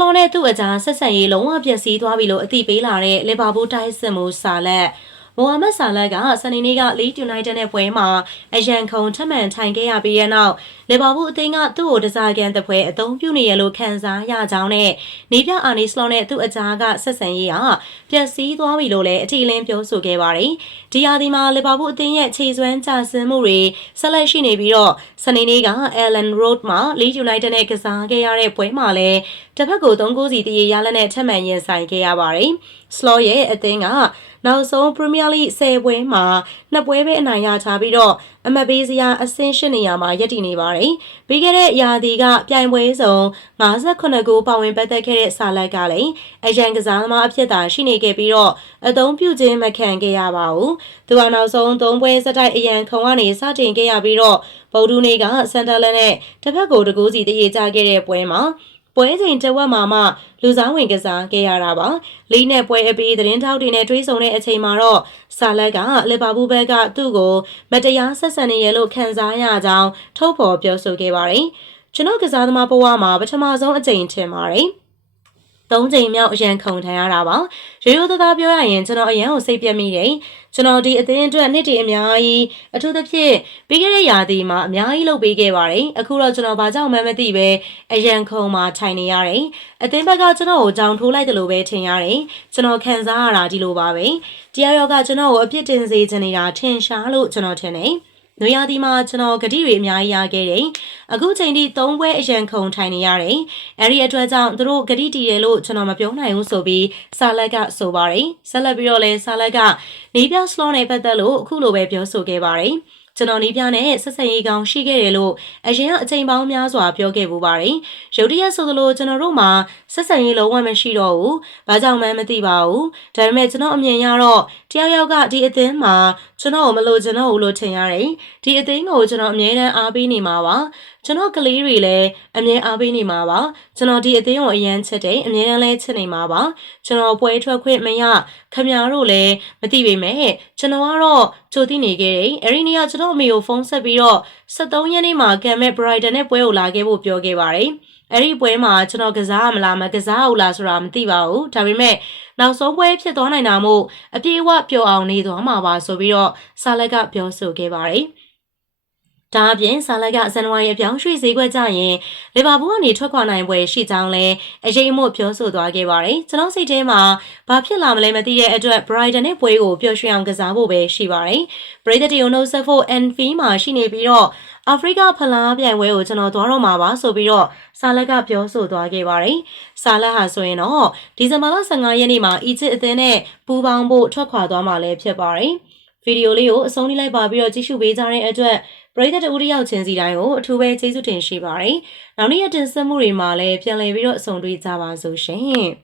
လောနဲ့သူ့အကြားဆက်ဆံရေးလုံးဝပျက်စီးသွားပြီလို့အသိပေးလာတဲ့လီဗာပူးတိုက်စစ်မှုဆာလက်မိုဟာမက်ဆာလက်ကစနေနေ့ကလီးယူနိုက်တက်နဲ့ပွဲမှာအရန်ခုံထပ်မံထိုင်ခဲ့ရပြီးတဲ့နောက်လီဗာပူးအသင်းကသူ့ကိုတစားကန်တဲ့ပွဲအသုံးပြုနေရလို့ခံစားရကြောင်းနဲ့နီးပြအာနီစလောနဲ့သူ့အကြားကဆက်ဆံရေးဟာပျက်စီးသွားပြီလို့လည်းအထီးလင်းပြောဆိုခဲ့ပါတယ်။ဒီရာသီမှာလီဗာပူးအသင်းရဲ့ခြေစွမ်းကျဆင်းမှုတွေဆက်လက်ရှိနေပြီးတော့စနေနေ့က Ellen Road မှာလီးယူနိုက်တက်နဲ့ကစားခဲ့ရတဲ့ပွဲမှာလည်းတစ်ဖက်ကို3-0စီတည်ရလက်နဲ့ထပ်မံရင်ဆိုင်ခဲ့ရပါတယ်။ Slow ရဲ့အသင်းကနောက်ဆုံး Premier League 10ပွဲမှာ2ပွဲပဲအနိုင်ရထားပြီးတော့အမတ်ပေးစရာအဆင့်8နေရာမှာရပ်တည်နေပါတယ်။ပြီးခဲ့တဲ့ရာသီကပြိုင်ပွဲစုံ58ဂိုးပါဝင်ပတ်သက်ခဲ့တဲ့ဆာလက်ကလည်းအရန်ကစားသမားအဖြစ်သာရှိနေခဲ့ပြီးတော့အသုံးပြုခြင်းမခံခဲ့ရပါဘူး။သူကနောက်ဆုံး3ပွဲစတိုက်အရန်ခုံကနေစတင်ခဲ့ရပြီးတော့ဗုဒ္ဓနေ့ကစန်တာလန်နဲ့တစ်ဖက်ကို2-0စီတည်ကြခဲ့တဲ့ပွဲမှာပွဲချိန်တဝက်မှာမှလူစားဝင်ကစားခဲ့ရတာပါလီးနဲ့ပွဲအပြီးသတင်းထောက်တွေနဲ့တွေ့ဆုံတဲ့အချိန်မှာတော့ဆာလက်ကလီဗာပူးဘက်ကသူ့ကိုမတရားဆက်ဆံနေရလို့ခံစားရကြောင်းထုတ်ဖော်ပြောဆိုခဲ့ပါတယ်ကျွန်တော်ကစားသမားဘဝမှာပထမဆုံးအကြိမ်ထင်ပါတယ်3ချိန်မြောက်အရန်ခုံထိုင်ရတာပါရိုးရိုးသားသားပြောရရင်ကျွန်တော်အရန်ကိုစိတ်ပြတ်မိတယ်ကျွန်တော်ဒီအသင်းအတွက်နှစ်တည်အများကြီးအထူးသဖြင့်ပြီးခဲ့တဲ့ရာသီမှာအများကြီးလုပ်ပေးခဲ့ပါတယ်အခုတော့ကျွန်တော်ဘာကြောင့်မှမသိပဲအရန်ခုံမှာထိုင်နေရတယ်အသင်းဘက်ကကျွန်တော်ကိုကြောင်ထိုးလိုက်တယ်လို့ပဲထင်ရတယ်ကျွန်တော်ခံစားရတာဒီလိုပါပဲတရားရောကကျွန်တော်ကိုအပြစ်တင်စေချင်နေတာထင်ရှားလို့ကျွန်တော်ထင်တယ်နွေရာသီမှာကျွန်တော်ဂတိတွေအများကြီးရခဲ့တယ်။အခုချိန်ထိ3ပွဲအရန်ခုံထိုင်နေရတယ်။အဲဒီအတွက်ကြောင့်သူတို့ဂတိတည်တယ်လို့ကျွန်တော်မပြောနိုင်ဘူးဆိုပြီးဆာလက်ကဆိုပါတယ်။ဆက်လက်ပြီးတော့လည်းဆာလက်ကနေပြစလောနဲ့ပတ်သက်လို့အခုလိုပဲပြောဆိုခဲ့ပါတယ်။ကျွန်တော်နီးပြနဲ့ဆက်ဆံရေးကောင်းရှိခဲ့တယ်လို့အရင်ကအချိန်ပေါင်းများစွာပြောခဲ့ပူပါတယ်။ရုတ်တရက်ဆိုသလိုကျွန်တော်တို့မှာဆက်ဆံရေးလုံးဝမရှိတော့ဘူး။ဘာကြောင့်မှမသိပါဘူး။ဒါပေမဲ့ကျွန်တော်အမြင်ရတော့တယောက်ယောက်ကဒီအသင်းမှာကျွန်တော်ကိုမလို့ကျွန်တော်လို့ထင်ရတယ်။ဒီအသင်းကိုကျွန်တော်အမြဲတမ်းအားပေးနေမှာပါ။ကျွန်တော်ကလေးတွေလည်းအမြဲအားပေးနေမှာပါ။ကျွန်တော်ဒီအသင်းကိုအရန်ချစ်တယ်အမြဲတမ်းလည်းချစ်နေမှာပါ။ကျွန်တော်ပွဲထွက်ခွင့်မရခင်ဗျားတို့လည်းမသိပေမဲ့ကျွန်တော်ကတော့ကြိုသိနေခဲ့တယ်။အဲဒီနေ့ကကျွန်တော်အမေကိုဖုန်းဆက်ပြီးတော့73ရက်နေ့မှာကံမဲ့ Brighton နဲ့ပွဲကိုလာခဲ့ဖို့ပြောခဲ့ပါတယ်။အဲ့ဒီပွဲမှာကျွန်တော်ကစားမလားမကစားဘူးလားဆိုတာမသိပါဘူး။ဒါပေမဲ့နောက်ဆုံးပွဲဖြစ်သွားနိုင်တာမို့အပြေအဝပျော်အောင်နေသွားမှာပါဆိုပြီးတော့ဆာလက်ကပြောဆိုခဲ့ပါတယ်။ဒါအပြင်ဆာလက်ကဇန်နဝါရီအပြောင်းရွှေ့ဈေးကွက်ကြရင်လီဗာပူးကနေထွက်ခွာနိုင်ပွဲရှိကြောင်းလည်းအရေးအမို့ပြောဆိုသွားခဲ့ပါတယ်။ကျွန်တော်စိတ်ထဲမှာဘာဖြစ်လာမလဲမသိတဲ့အတွက် Brighton နဲ့ပွဲကိုပျော်ရွှင်အောင်ကစားဖို့ပဲရှိပါတယ်။ပရိသတ်တီယိုနိုဆက်ဖို့ Anfield မှာရှိနေပြီးတော့အာဖရိကဖလားပြိုင်ပွဲကိုကျွန်တော်သွားတော့မှာပါဆိုပြီးတော့ဆာလက်ကပြောဆိုသွားခဲ့ပါတယ်။ဆာလက်ဟာဆိုရင်တော့ဒီဇင်ဘာလ15ရက်နေ့မှာအီဂျစ်အသင်းနဲ့ပူးပေါင်းဖို့ထွက်ခွာသွားမှာလည်းဖြစ်ပါတယ်။ဗီဒီယိုလေးကိုအဆုံးထိလိုက်ပါပြီးတော့ကြည့်ရှုပေးကြတဲ့အတွက်ပရိသတ်တဦးတစ်ယောက်ချင်းစီတိုင်းကိုအထူးပဲကျေးဇူးတင်ရှိပါတယ်။နောက်နေ့ရက်တင်ဆက်မှုတွေမှာလည်းပြန်လည်ပြီးတော့အဆုံတွေ့ကြပါစို့ရှင်။